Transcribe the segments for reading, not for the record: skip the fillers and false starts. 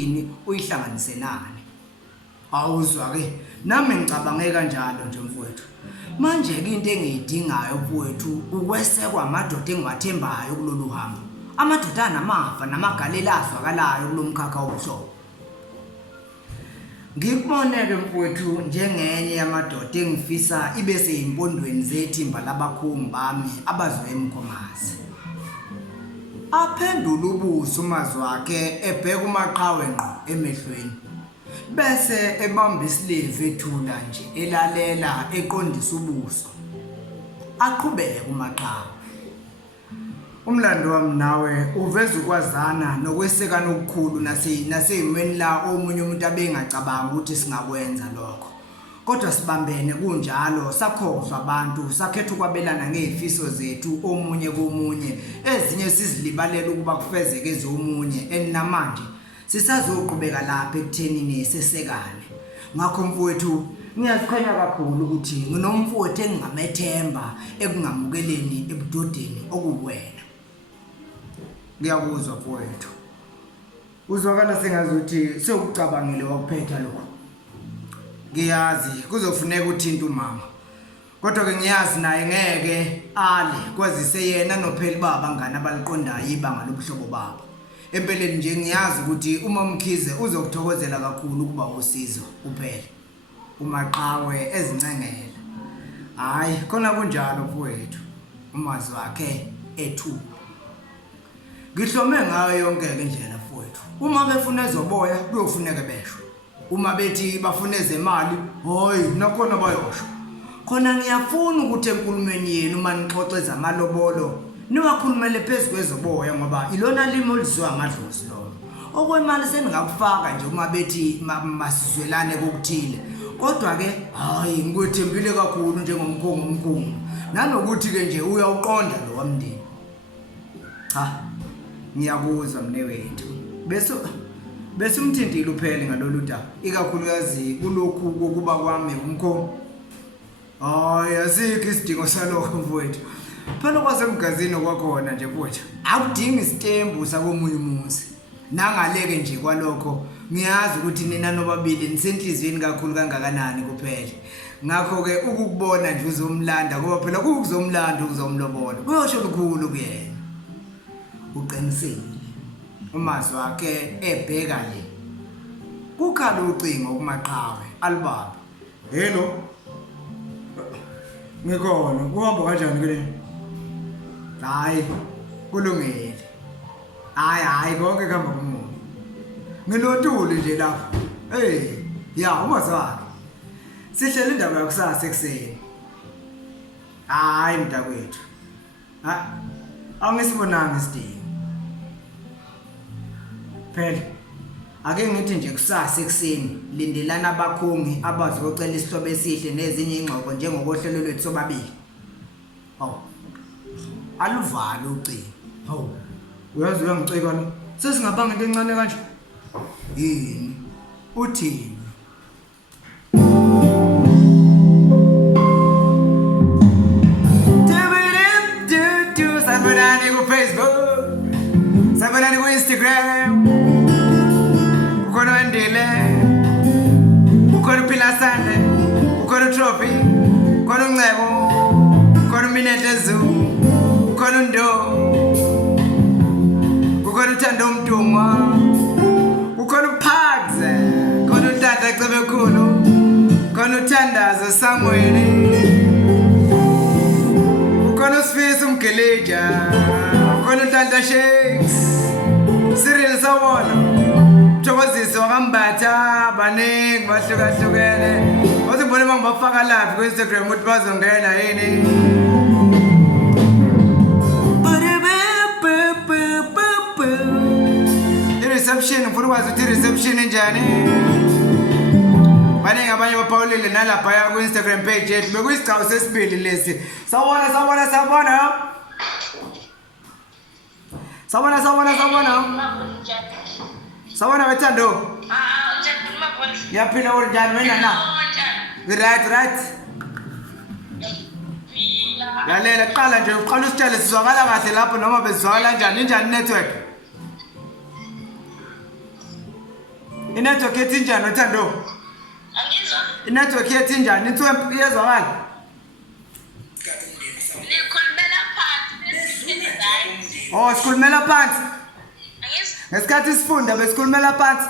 ini uyihlanganise nani. Awuzwa ke nami ngicabange kanjalo nje mfowethu. Manje ke into engiyidingayo mfowethu ukwesekwa amadoda engiwathembayo kulolu hambo. Amadoda anamafa namagalela azwakalayo kulomkhakha wobuhlobo. Ngikubone ke mfowethu njengenye yamadoda engifisa ibe seyimpondweni zethimba labakhungu bami abazwe eMkhomazi. Aphendula ubuso umazi wakhe ebheka umaqhawe ngqo emehlweni. Bese ebamba isilevu ethula nje elalela eqondisa ubuso. Aqhubeke umaqhawe. Umlando wami nawe uveza ukwazana nokwesekana okukhulu naseyimweni la omunye umuntu abengacabanga ukuthi singakwenza lokho. Kodwa sibambene kunjalo sakhohlwa abantu sakhetha ukwabelana ngezifiso zethu omunye komunye ezinye sizilibalela ukuba kufezeke ezomunye enamanje sisazoqhubeka lapha ekuthenini sesekane. Ngakho mfowethu ngiyaziqhenya kakhulu ukuthi nginomfowethu engingamethemba ekungamukeleni ebudodeni okuwena. Ngiyakuzwa mfowethu. Uzwakala sengazuthi sekucabangile wakuphetha lokho. Ngiyazi kuzofuneka uthinta umama. Kodwa ke ngiyazi naye ngeke ale kwazise yena nopheli baba ngani abaliqondayo ibanga lobuhlobo babo. Empeleni nje ngiyazi ukuthi uma Mkhize uzokuthokozela kakhulu ukuba usizo uphele. Umaqhawe ezincengela. Hayi khona kunjalo mfowethu. Umazi wakhe ethu. Ngihlome ngayo yonke le ndlela mfowethu. Uma befuna ezoboya kuyofuneka besho. Uma bethi bafuna ezemali, hoyi nakhona bayosho. Khona ngiyafuna ukuthi enkulumeni yenu manixoxe zamalobolo niwakhulumele phezulu kwezoboya ngoba ilona limo olizwa ngadlozi lo. Okwemali seningakufaka nje uma bethi masizwelane kokuthile. Kodwa ke hayi ngikwethembile kakhulu njengomkhongo omkhulu. Nanokuthi ke nje uyawuqonda lo wamndeni. Ha ngiyakuzwa mnewethu. Bese umthintile uphele ngalolu daba. Ikakhulukazi kulokhu kokuba kwami umkhongo. Hayi asikho isidingo salokho mfowethu. Phela kwasemgazini okwakhona nje mfowethu. Akudingi isitembu sakomunye umuzi. Nangaleke nje kwalokho ngiyazi ukuthi nina nobabili nisenhlizweni kakhulu kangakanani kuphela. Ngakho ke ukukubona nje uzomlanda ngoba phela ukuzomlanda ukuzomlobola. Kuyosho lukhulu kuyena. Uqinisile. Umazi wakhe ebheka le. Kukhala ucingo kumaqhawe alibaba. Hello. Ngikona kuhamba kanjani ke le? Hayi kulungile. Hayi konke kuhamba kumuntu. Nginotuli nje lapha. Ya umazi wakhe. Sihlela indaba yakusasa ekseni. Hayi mntakwethu. Angisibonanga isidingo. Phela ake ngithi nje kusasa ekseni lindelana abakhongi abazocela isihlobo esihle nezinye ingxoxo njengokohlelo lwethu sobabili. Aluvalo ucingo. Uyazi uyangiceka lo. Sesingabanga into encane kanje. Yini? Uthini? Sabonani ku Facebook. Sabonani ku Instagram. Ukhona Wendile. Ukhona Pilasande. Ukhona Trophy. Ukhona Ncebo. Ukhona Minete Zoo. Ukhona Ndo. Ukhona Uthando Mdumwa. Ukhona Phags. Ukhona Tata Cebekulu. Ukhona Uthandazo Samuel. Ukhona Sifisa Umgeleja. Ukhona Tata Shakes. Cyril Sawona. Thokozisi wakambatha baningi bahlukahlukene. Wathi ngibone mangibafaka live ku Instagram ukuthi bazongena yini. Reception ufuna ukwazi ukuthi reception enjani. Baningi abanye baphawulile nalapha ya ku Instagram page yethu bekuyisigcawu sesibili lesi. Sawona. Sawona wethando. Yaphila unjani wena na? Right. Lalela qala nje uqala usitshele sizwakala kahle lapho noma bezwakala kanjani network. Inetwork yethi njani Thando? Angizwa. Inetwork yethi njani? Ithwe iyezwakala? Nikhulumela phansi bese ngizayi. Oh, sikhulumela phansi. Angizwa. Ngesikhathi sifunda besikhulumela phansi.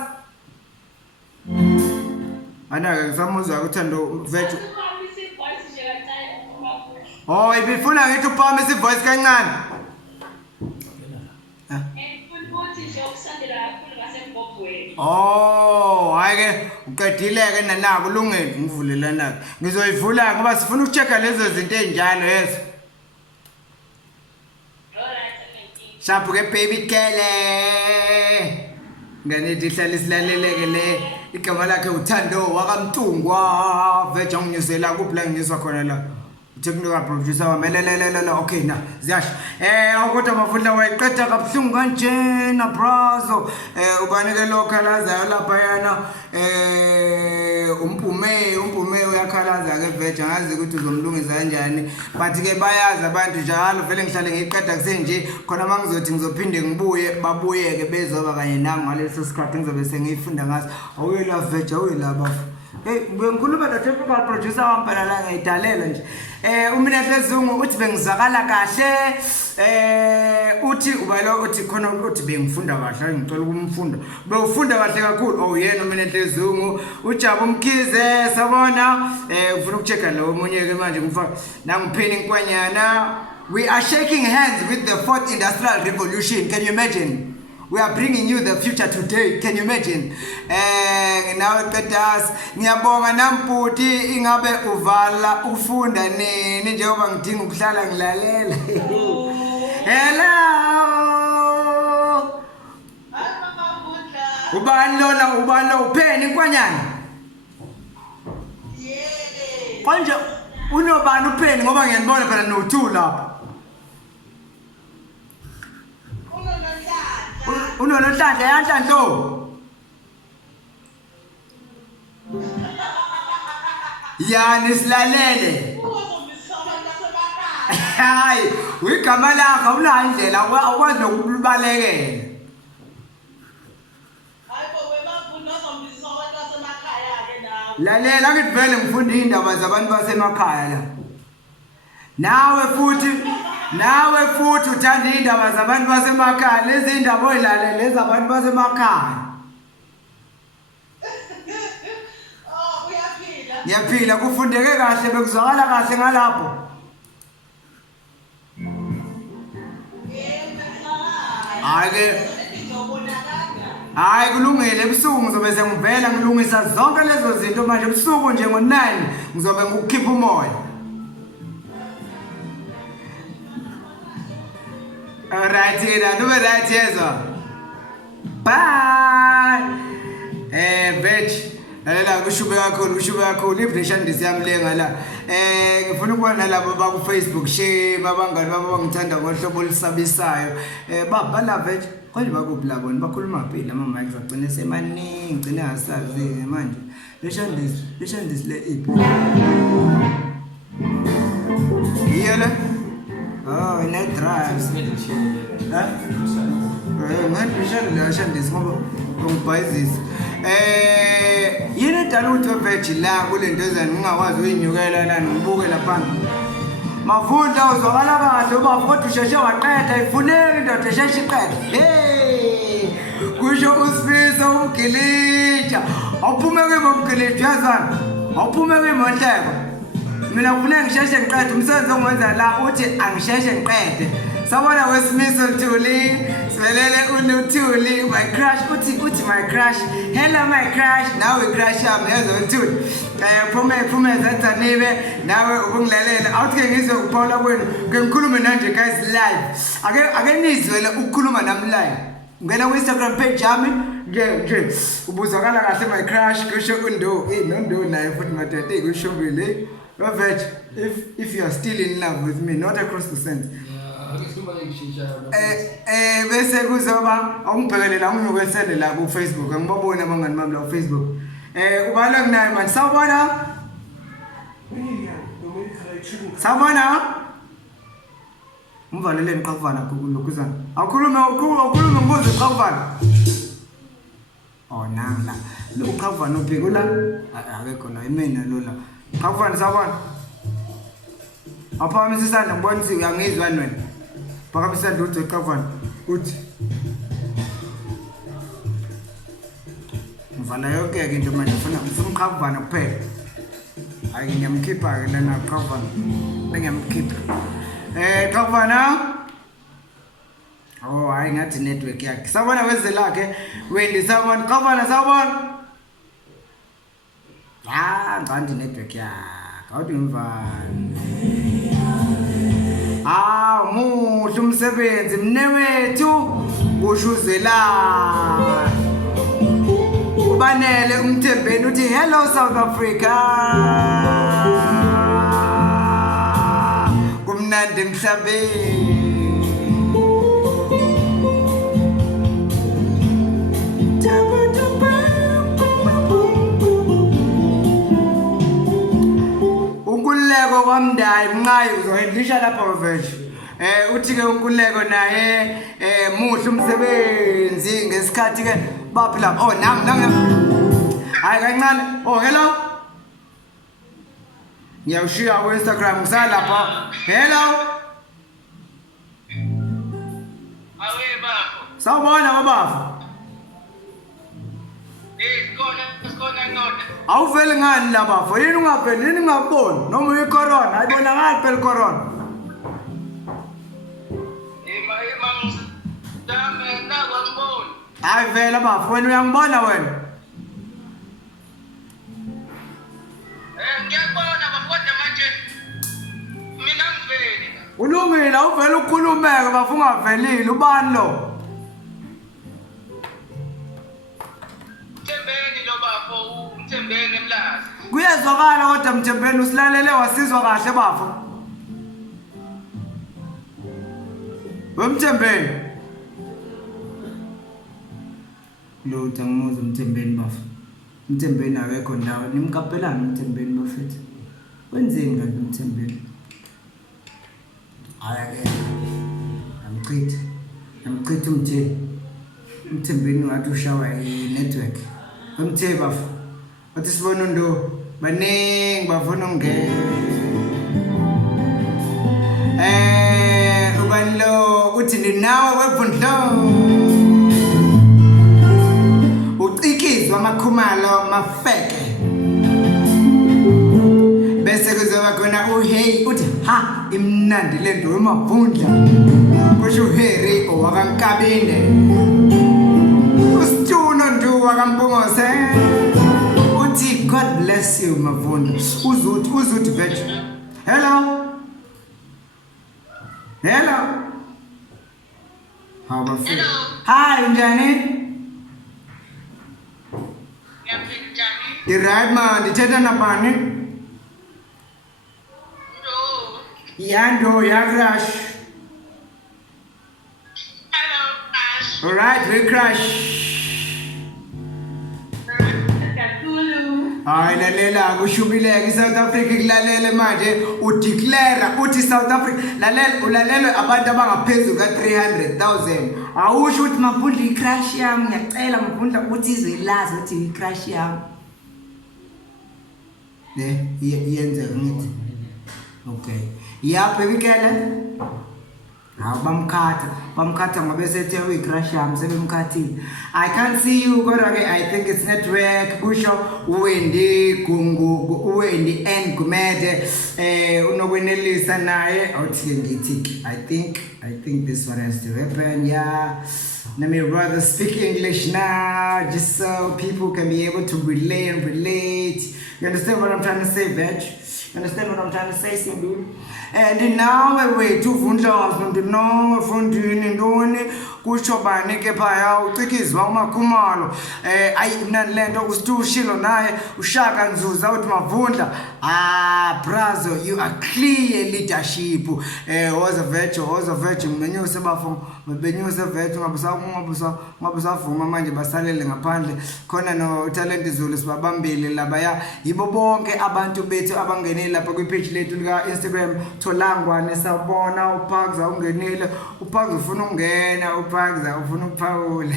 Ana-ke ngisamuzwa uThando vethu. Oh, ibifuna ngithi uphakamisa ivoice kancane. Oh, hayi ke uqedile ke nanako ulungile ngivulelana. Ngizoyivula ngoba sifuna ukuchecka lezo zinto ezinjalo yeso. Shaphu ke baby kele. Nganithi ihlala isilaleleke le igama lakhe uThando wakamtungwa veja unginyusela kuphi la nginyuswa khona la. Technical producer wamelelelele okay na ziyasho kodwa Mavundla wayiqeda kabuhlungu kanjena brazo ubanike lokhalazayo lapha yana umpume uyakhalaza ke veja ngazi ukuthi uzomlungisa kanjani but ke bayazi abantu njalo vele ngihlale ngiqeda kusenje khona mangizothi ngizophinde ngibuye babuyeke bezoba kanye nami ngaleso sikhathi ngizobe sengiyifunda ngaso awuye la veja awuye la bafu ngikhuluma no technical producer wampela la ngiyidalela nje umina hlezungu uthi bengizakala kahle uthi ubalo uthi khona uthi bengifunda kahle ngicela ukumfunda bewufunda kahle kakhulu yena umina hlezungu uJabu Mkhize sabona ufuna ukuchecka lo omunye ke manje ngifaka nangipheni inkwanyana. We are shaking hands with the fourth industrial revolution. Can you imagine? We are bringing you the future today. Can you imagine? Nawe petas ngiyabonga namputi ingabe uvala ufunda nini njengoba ngidinga ukuhlala ngilalela. Hello. Ubani lo upheni inkwanyana? Yeah. Konje unobani upheni ngoba ngiyanibona phela no2 lapha. Unonhlanhla yanhlanhlo. Yani silalele. Hayi, uyigama lakho una indlela awukwazi nokubalekela. Hayibo wemafunda uzombisa abantu basemakhaya ke nawe. Lalela ngithi vele ngifunda indaba zabantu basemakhaya la. Nawe futhi uthanda indaba zabantu basemakhaya lezi indaba oyilale lezi abantu basemakhaya. Oh uyaphila. Ngiyaphila kufundeke kahle bekuzwakala kahle ngalapho. Hayi kulungile ebusuku ngizobe sengivela ngilungisa zonke lezo zinto manje ebusuku nje ngo9 ngizobe ngikukhipha umoya. Alright, do it right here. Bye. Bitch. La kushuba kakhulu impression disiyami ngala. Ngifuna ukubona labo ba ku Facebook share abangani babo bangithanda ngohlobo olisabisayo. Babhala bitch. Konje bakuphi la bona bakhuluma phi la mama ngizogcina semaningi ngcine ngasazi manje. Listen this le iphi. Yela. Oh, net drives. Huh? Man, this ngoba ngibhayizisa. Yini dala ukuthi veji la kule ntozana ungakwazi uyinyukela la ngibuke lapha. Mavundla uzwakala kahle uba kodwa usheshe waqeda ifuneka indoda esheshe iqede. Hey! Kusho usifisa umgilija. Awuphume kwemogilija yazana. Awuphume kwemonhleko. Mina kufuneka ngisheshe ngiqede umsebenzi ongenza la uthi angisheshe ngiqede. Sabona wesimiso Thuli, sivelele uNuthuli, my crush uthi my crush. Hello my crush, nawe crush yami yazo Thuli. Phume zathanibe nawe ubungilalela. Awuthi ke ngizwe ukuphawula kwenu, ke ngikhulume nanje guys live. Ake nizwele ukukhuluma nami live. Ngena ku Instagram page yami nje ubuzakala kahle my crush kusho uNdo. Nondo naye futhi matete kushobile. Veg, if you are still in love with me, not across the sense. Bese kuzoba awungibhekelela ungiyokwesele la ku Facebook ngibabona abangani bami la ku Facebook. Ubala kunayo manje sawubona? Sawubona? Umvalele ngiqhakuvala lokuzana. Awukhulume ngibuze ngiqhakuvala. Oh nangla. Lo uqhavana ubheka la. Akekho la imina lo la. Qhavana sawubona. Aphamisa isandla ngibona ukuthi uyangizwa wena. Phakamisa isandla uthi qhavana. Uthi Mvala yonke ke into manje ufuna uqhavana kuphela. Hayi ngiyamkhipha ke lana qhavana. Ngiyamkhipha. Qhavana. Oh, hayi ngathi network yakhe. Sawubona weze lakhe. Wendi sawubona qhavana sawubona. Ngandi network yakhe. Awuthi ngivani. Muhle umsebenzi mnewethu ushuzela. Ubanele umthembeni uthi hello South Africa. Kumnandi emhlabeni. Unkululeko kwamndayi mnqayi uzohendlisha lapha mfethu. Uthi ke unkululeko naye muhle umsebenzi ngesikhathi ke baphi la. Oh nami. Hayi kancane. Oh hello. Ngiyawushiya ku Instagram ngisalapha. Hello. Awe bafo. Sawubona babafo. Skona nota. Awuveli ngani la bafo? Yini ungaveli? Yini ungaboni? Noma uyicorona, ayibona ngani phela corona? Dame na kwangibona. Hayi vela bafo, wena uyangibona wena? Ngiyabona bafoda manje. Mina ngiveli. Ulungile, awuveli ukukhulumeke bafo ungavelile, ubani lo? Mthembeni mlazi. Kuyezwakala kodwa Mthembeni usilalele wasizwa kahle bafo. Wemthembeni. Lo tangumuza Mthembeni bafo. Mthembeni akekho ndawo nimkapelana Mthembeni bafethu. Wenzeni kanti Mthembeni? Ayake. Amchithe Mthembeni wathi ushawa network. Wemthe bafo. Wathi sibona ndo baningi bafuna ungena. Ubani lo uthi ninawe wemfundlo. Ucikizwa amakhumalo mafeke. Bese kuzoba khona uHey uthi ha imnandi lento weMavundla. Kusho uHerry owakaNkabinde. Usituno ndu wakaMpungose. God bless you, Mavundla. Uzuthi vetshe. Hello. How about you? Hello. Hi, njani? Ngiyaphila njani? Right man, ndithetha nabani? Ndo. Ya Crash. Hello, Crash. Alright, we Crash. Hayi lalela kushubileke iSouth Africa kulalele manje udeclare uthi South Africa ulalelwe abantu abangaphezulu ka300,000 awusho ukuthi Mavundla icrash yami ngiyacela Mavundla ukuthi izwe lazi ukuthi icrash yami iyenzeka ngithi okay yaphi bikele bamkhatha ngoba sethe uyicrash yami sebemkhathile. I can't see you kodwa ke I think it's network kusho uwendi N Gumede unokwenelisa naye awuthi ngithi I think this one has to happen. Yeah, let me rather speak English now just so people can be able to relate. You understand what I'm trying to say, Veg? You understand what I'm trying to say, Simbi? And now we two Vundlas and no Fundini Doni, Kushobani Kepaya, Tikizwa Makumalo, Nanlendo was too shillo nae, Ushaka and Zuz out Mavundla. Brazo, you are clear leadership. Was a virtue, menu sabafo, Benusa virtue, Mabusa for Mamma Basale and apparently Conan talent is Zulus Babambi, Labaya, Ibobonke, Abantu Beto, Abanganila, Pagupich, Instagram. Tolangwa nesabona upagza ungenile upagza ufuna ungena upagza ufuna uphawula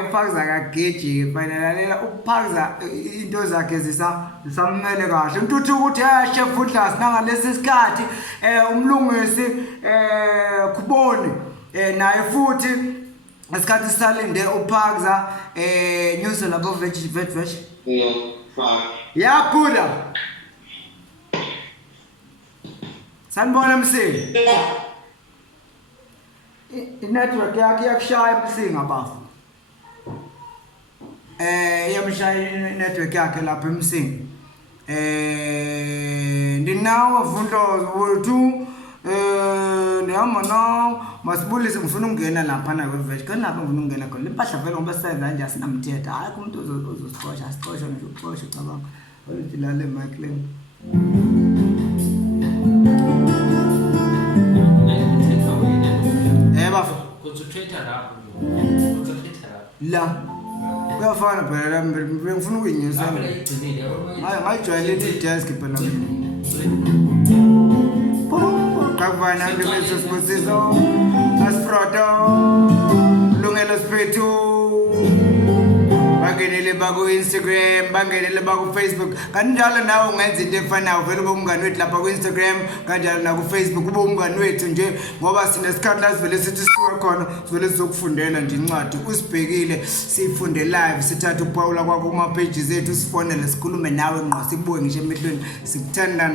uphakuza akagiji fanele uphakuza into zakhe zisamele kahle intuthu ukuthi chef Mavundla nangalesi sikhathi umlungisi kuboni naye futhi esikhathi salinde uphakuza news labo veg yaphula sanibona msini network yakhe yakushaya msinga bafu yamshaya network yakhe lapha emsinga ndinawo Mavundla wethu nihamba nawo masibulise ngifuna ukungena lapha na kwe-veg kanti lapha ngifuna ukungena khona impahla vele ngoba senza nje asinamthetho hayi umuntu uzosixosha asixosha nje uxosha cabanga olithi lale mic le bafu la kuyafana phela ngifuna ukuyinyusa ngayijwayele i-desk phela kakuvana into bezosibusiso asifroto lungelo siphethu bangenele baku-Instagram bangenele baku-Facebook kanjalo nawe ungenza into efanayo vele ube umngani wethu lapha ku-Instagram kanjalo naku-Facebook ube umngani wethu nje ngoba sinesikhathi la sivele sithi sisuka khona sivele sizokufundela nje incwadi usibhekile siyifunde live sithathe ukuphawula kwakho kuma-pages ethu sifonele sikhulume nawe ngqo sikubuke ngisho emehlweni sikuthanda